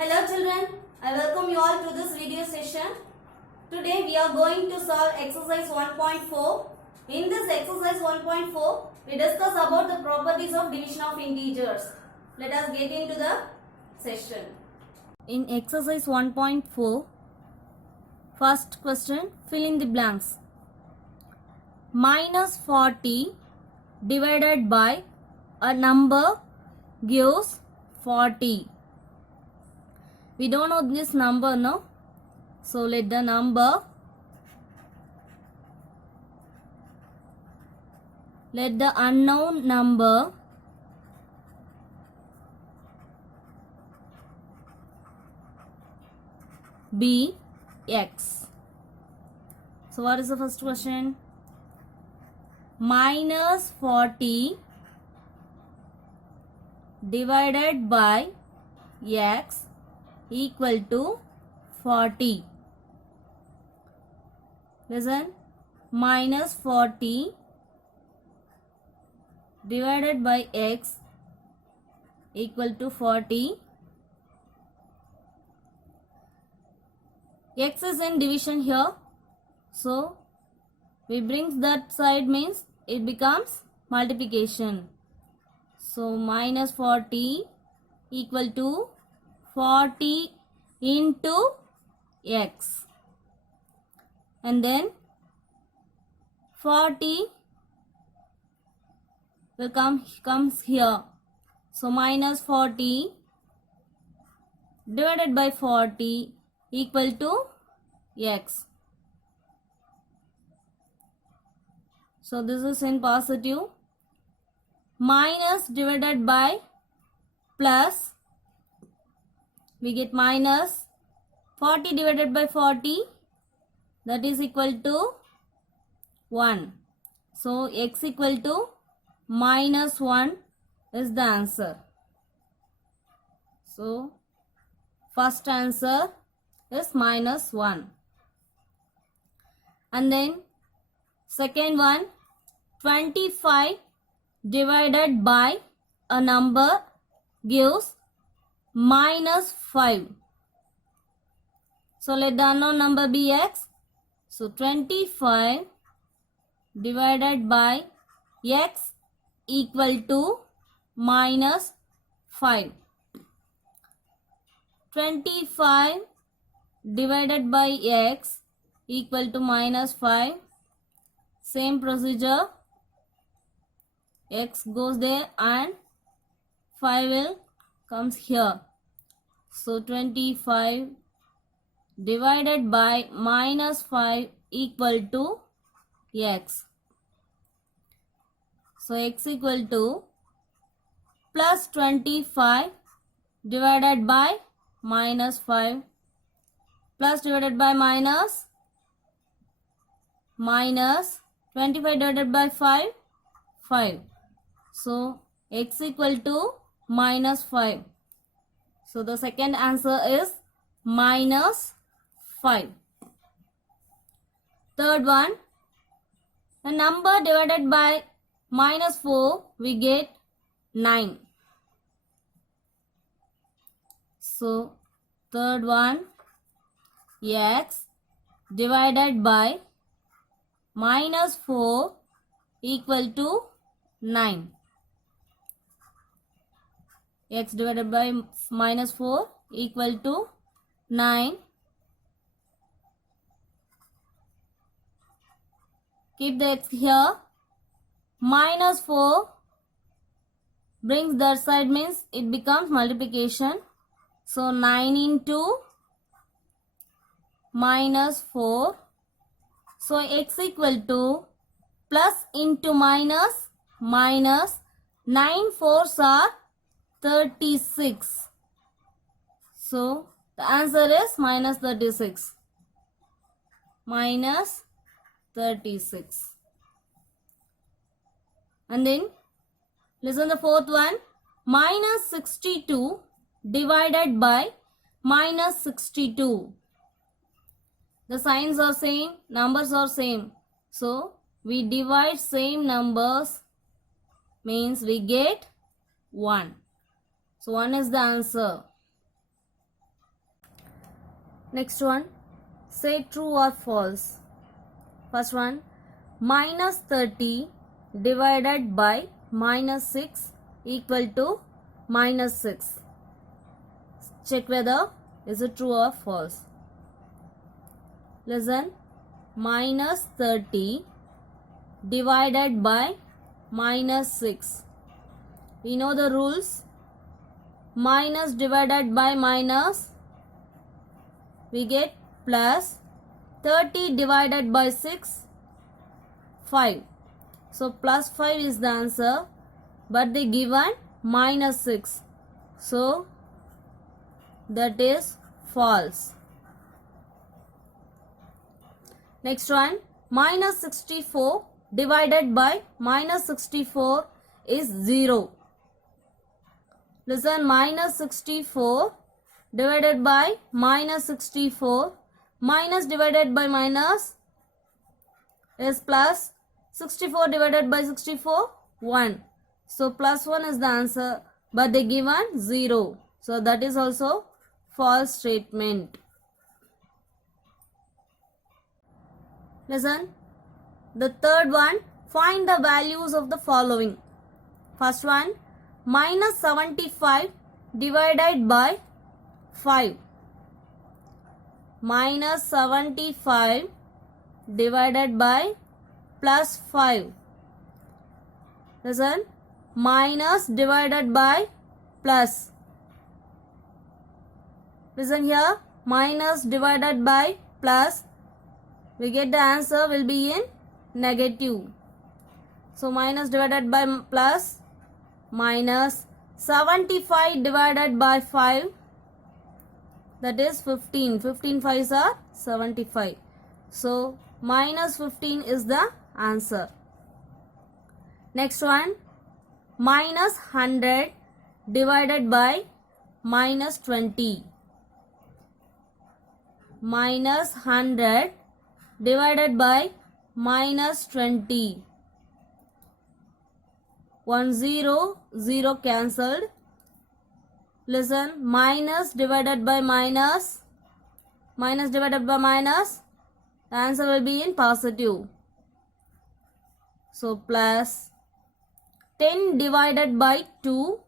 Hello children, I welcome you all to this video session. Today we are going to solve exercise 1.4. In this exercise 1.4, we discuss about the properties of division of integers. Let us get into the session. In exercise 1.4, first question, fill in the blanks. Minus 40 divided by a number gives 40. We don't know this number, no? So let the unknown number be x. So what is the first question? Minus 40 divided by x equal to 40. Listen, minus 40 divided by x equal to 40. X is in division here, so we bring that side, means it becomes multiplication. So minus 40 equal to 40 into x, and then 40 will comes here. So minus 40 divided by 40 equal to x. So this is in positive. Minus divided by plus, we get minus 40 divided by 40, that is equal to 1. So x equal to minus 1 is the answer. So first answer is minus 1. And then second one, 25 divided by a number gives minus 5. So let the unknown number be x. So 25 divided by x equal to minus 5. 25 divided by x equal to minus 5. Same procedure. X goes there and 5 will comes here. So 25 divided by minus 5 equal to x. So x equal to plus 25 divided by minus 5, plus divided by minus, minus 25 divided by 5, 5. So x equal to minus 5. So the second answer is minus 5. Third one, the number divided by minus 4, we get 9. So third one, x divided by minus 4 equal to 9. X divided by minus 4 equal to 9. Keep the x here. Minus 4 brings that side, means it becomes multiplication. So 9 into minus 4. So x equal to plus into minus, minus 9 fours are 36. So the answer is minus 36. Minus 36. And then listen the fourth one. Minus 62 divided by minus 62. The signs are same, numbers are same. So we divide same numbers, means we get 1. So 1 is the answer. Next one, say true or false. First one, minus 30 divided by minus 6 equal to minus 6. Check whether is it true or false. Listen, minus 30 divided by minus 6. We know the rules. Minus divided by minus, we get plus. 30 divided by 6, 5. So plus 5 is the answer, but they given minus 6. So that is false. Next one, minus 64 divided by minus 64 is 0. Listen, minus 64 divided by minus 64, minus divided by minus is plus. 64 divided by 64, 1. So plus 1 is the answer, but they given 0. So that is also false statement. Listen, the third one, find the values of the following. First one, minus 75 divided by 5. Minus 75 divided by plus 5. Listen, minus divided by plus. Listen here, minus divided by plus. We get the answer will be in negative. So minus divided by plus, minus 75 divided by 5, that is 15. 15 5s are 75. So minus 15 is the answer. Next one, minus 100 divided by minus 20. Minus 100 divided by minus 20. 1 0 0 cancelled. Listen, minus divided by minus, minus divided by minus, the answer will be in positive. So plus 10 divided by 2,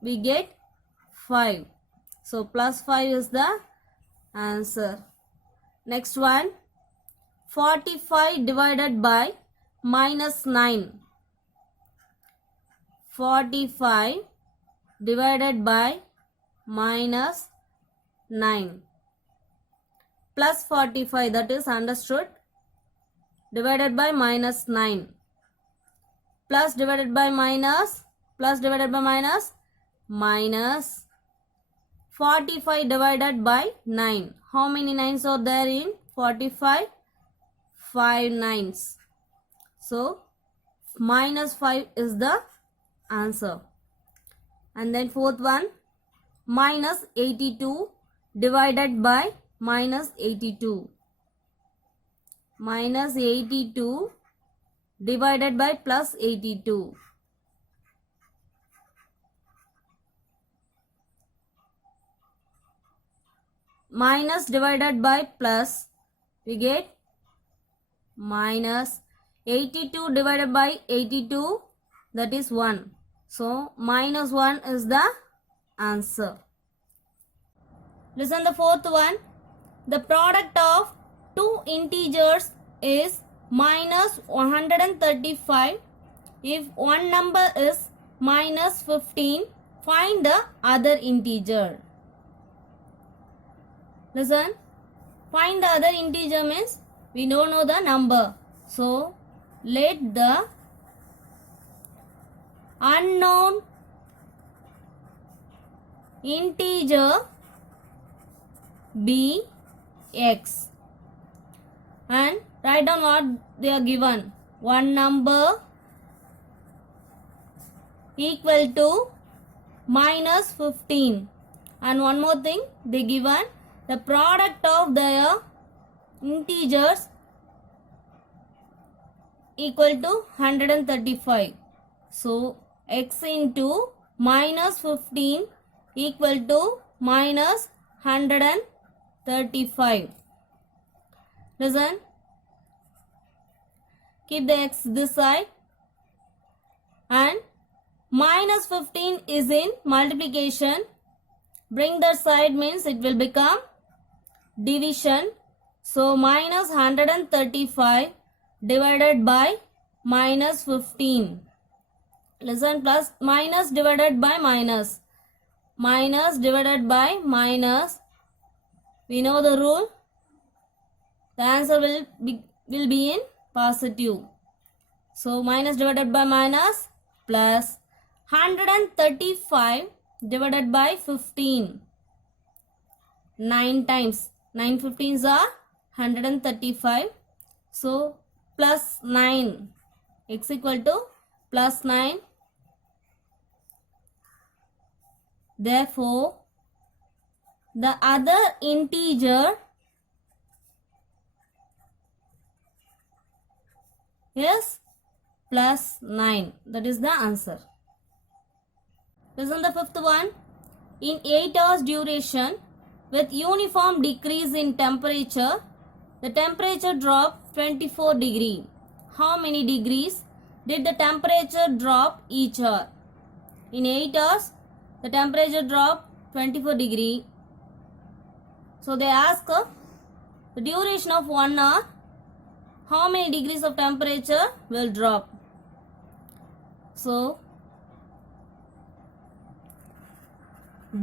we get 5. So plus 5 is the answer. Next one, 45 divided by minus 9. 45 divided by minus 9. Plus 45, that is understood, divided by minus 9. Plus divided by minus, plus divided by minus, minus 45 divided by 9. How many 9s are there in 45? 5 9s. So minus 5 is the answer. And then fourth one, minus 82 divided by minus 82. Minus 82 divided by plus 82. Minus divided by plus, we get minus 82 divided by 82, that is 1. So minus 1 is the answer. Listen the fourth one. The product of two integers is minus 135. If one number is minus 15, find the other integer. Listen, find the other integer means we don't know the number. So let the unknown integer be x, and write down what they are given. One number equal to minus 15, and one more thing they given, the product of their integers equal to 135. So x into minus 15 equal to minus 135. 35. Listen. Keep the x this side. And minus 15 is in multiplication. Bring that side means it will become division. So minus 135 divided by minus 15. Listen, plus minus divided by minus. Minus divided by minus. We know the rule. The answer will be in positive. So minus divided by minus plus 135 divided by 15. 9 times. 9 15s are 135. So plus 9. X equal to plus 9. Therefore, the other integer is plus 9. That is the answer. Listen the fifth one. In 8 hours duration, with uniform decrease in temperature, the temperature dropped 24 degree. How many degrees did the temperature drop each hour? In 8 hours, the temperature dropped 24 degree. So they ask the duration of 1 hour, how many degrees of temperature will drop? So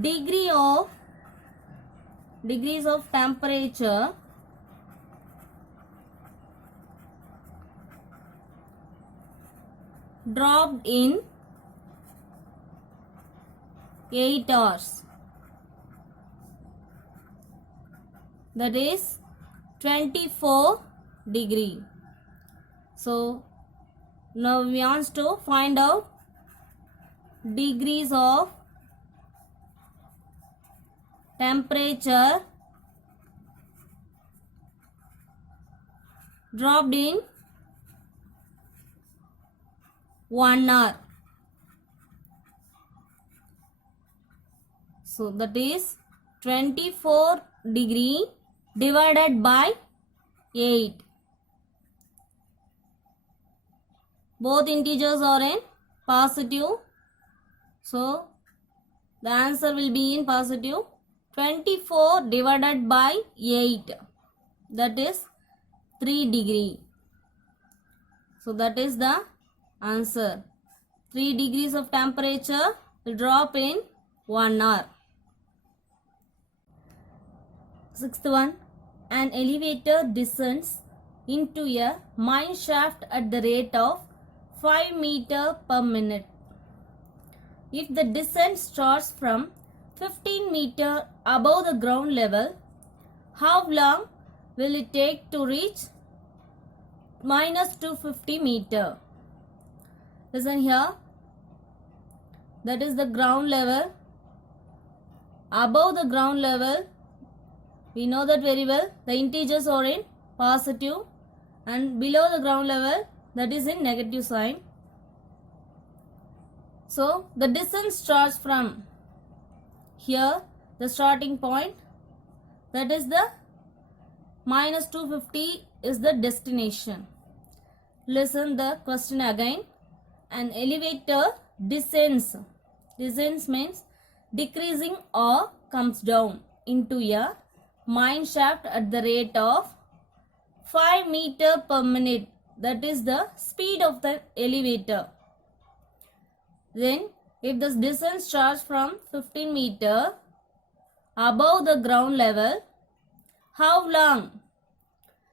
degrees of temperature dropped in 8 hours. That is 24 degree. So now we want to find out degrees of temperature dropped in 1 hour. So that is 24 degree divided by 8. Both integers are in positive. So the answer will be in positive. 24 divided by 8. That is 3 degree. So that is the answer. 3 degrees of temperature will drop in 1 hour. Sixth one. An elevator descends into a mine shaft at the rate of 5 meters per minute. If the descent starts from 15 meters above the ground level, how long will it take to reach minus 250 meters? Listen here. That is the ground level. Above the ground level, we know that very well. The integers are in positive, and below the ground level, that is in negative sign. So the distance starts from here, the starting point, that is the minus 250 is the destination. Listen the question again. An elevator descends. Descends means decreasing or comes down into a mine shaft at the rate of 5 meters per minute. That is the speed of the elevator. Then if the descent starts from 15 meters above the ground level, how long?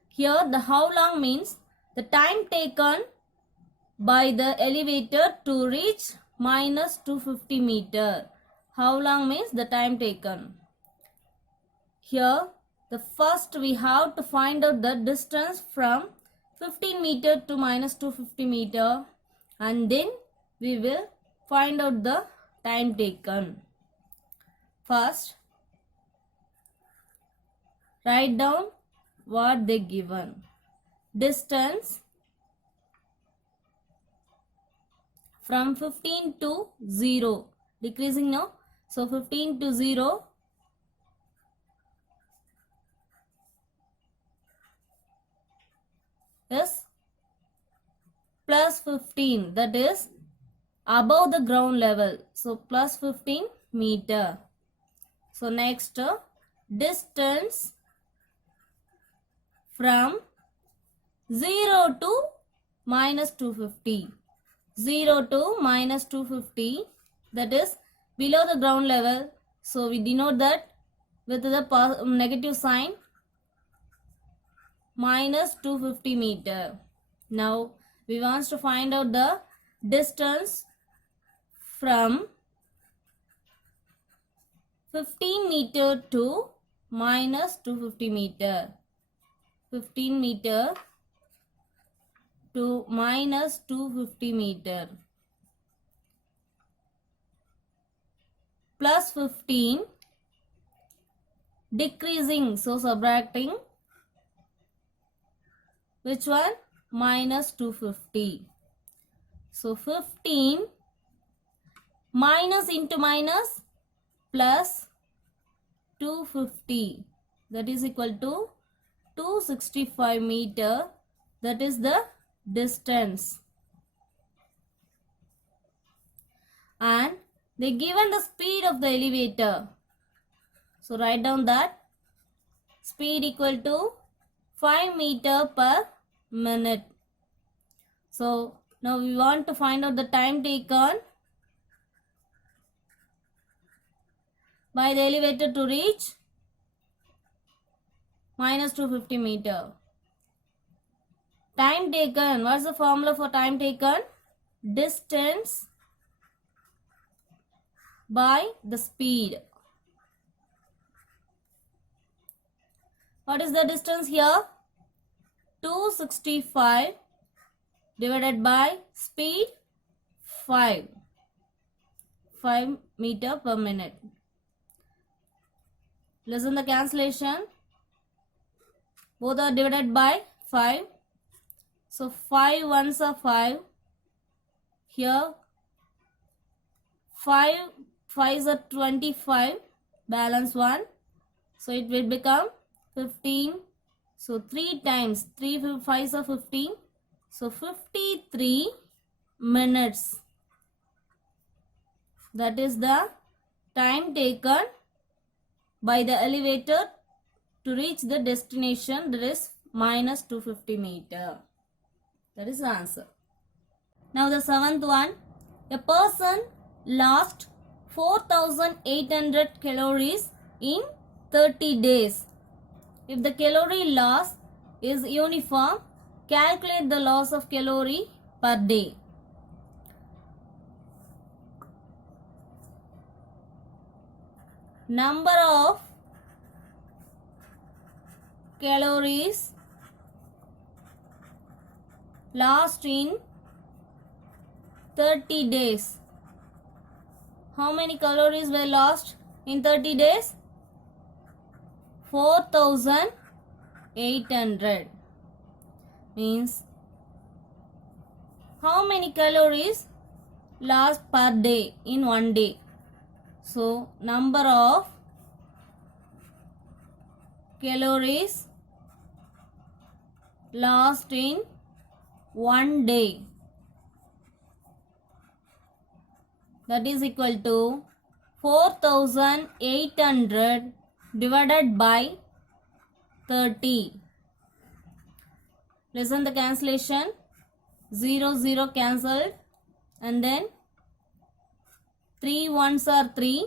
Here the how long means the time taken by the elevator to reach minus 250 meters. How long means the time taken. Here the first we have to find out the distance from 15 meter to minus 250 meter, and then we will find out the time taken. First, write down what they given. Distance from 15 to 0. Decreasing now. So 15 to 0. is plus 15, that is above the ground level. So plus 15 meter. So next, distance from 0 to minus 250. 0 to minus 250, that is below the ground level. So we denote that with the negative sign, minus 250 meter. Now we want to find out the distance from 15 meter to minus 250 meter. 15 meter to minus 250 meter. Plus 15, decreasing, so subtracting, which one? Minus 250. So 15 minus into minus plus 250, that is equal to 265 meter. That is the distance. And they given the speed of the elevator. So write down that speed equal to 5 meter per minute. So now we want to find out the time taken by the elevator to reach minus 250 meter. Time taken, what's the formula for time taken? Distance by the speed. What is the distance here? 265 divided by speed 5 meter per minute. Listen the cancellation. Both are divided by 5. So 5 ones are 5. Here 5 5s are 25. Balance 1. So it will become 15. So 3 times 3 5s are 15. So 53 minutes. That is the time taken by the elevator to reach the destination, that is minus 250 meter. That is the answer. Now the seventh one. A person lost 4,800 calories in 30 days. If the calorie loss is uniform, calculate the loss of calorie per day. Number of calories lost in 30 days. How many calories were lost in 30 days? 4,800. Means how many calories lost per day in one day? So number of calories lost in one day, that is equal to 4,800 divided by 30. Listen the cancellation. 0 0 cancelled, and then 3 ones are 3.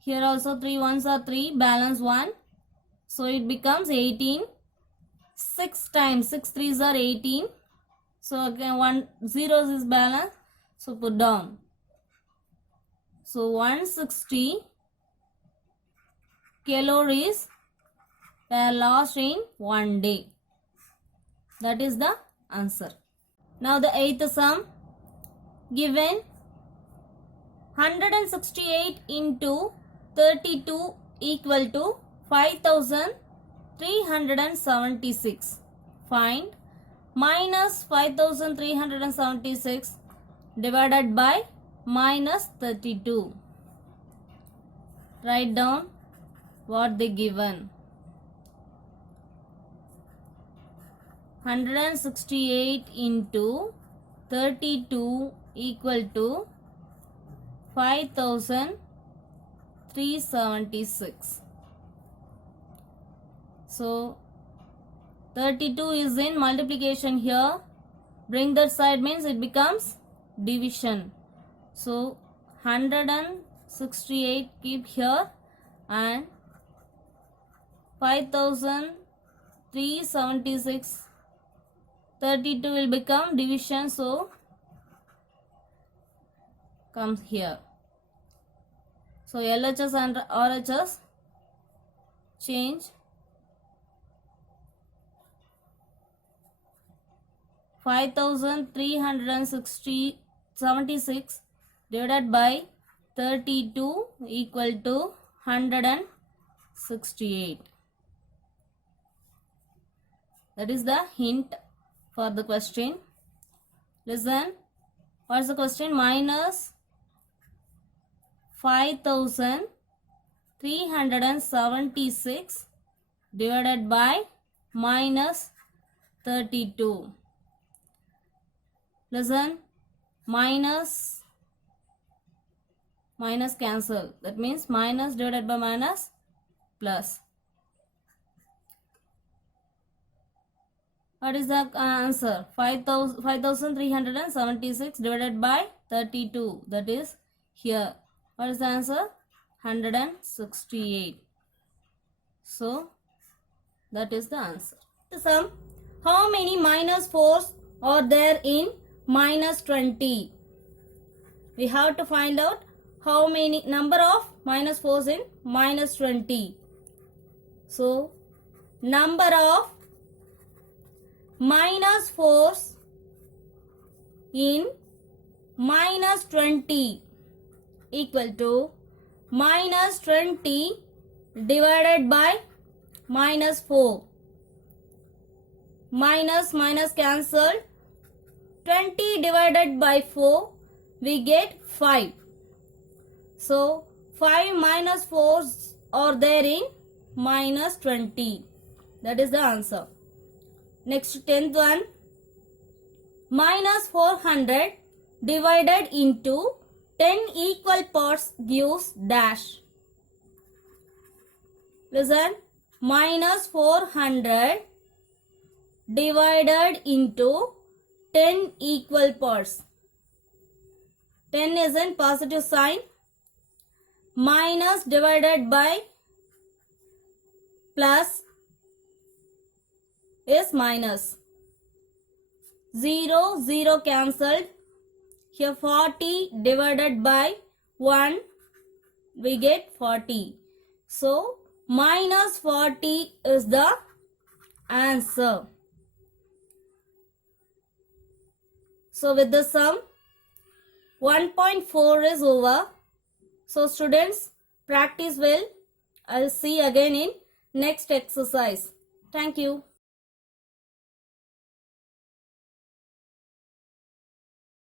Here also 3 ones are 3. Balance 1. So it becomes 18. 6 times 6 3s are 18. So again 1 zeros is balance. So put down. So 160 calories were lost in one day. That is the answer. Now the eighth sum. Given 168 into 32 equal to 5,376. Find minus 5,376 divided by minus 32. Write down what they given. 168 into 32 equal to 5376. So 32 is in multiplication here. Bring that side means it becomes division. So 168 keep here and 5376, 32 will become division, so comes here. So LHS and RHS change. 5376 divided by 32 equal to 168. That is the hint for the question. Listen, what is the question? Minus 5376 divided by minus 32. Listen, minus cancel. That means minus divided by minus plus. What is the answer? 5376 divided by 32. That is here. What is the answer? 168. So that is the answer. The sum. How many minus 4s are there in minus 20? We have to find out how many number of minus 4s in minus 20. So number of minus 4s in minus 20 equal to minus 20 divided by minus 4. Minus cancelled. 20 divided by 4, we get 5. So 5 minus 4s are there in minus 20. That is the answer. Next 10th one. Minus 400 divided into 10 equal parts gives dash. Listen. Minus 400 divided into 10 equal parts. 10 is in positive sign. Minus divided by plus is minus. 0, 0 cancelled. Here 40 divided by 1, we get 40. So minus 40 is the answer. So with the sum 1.4 is over. So students, practice well. I'll see you again in next exercise. Thank you.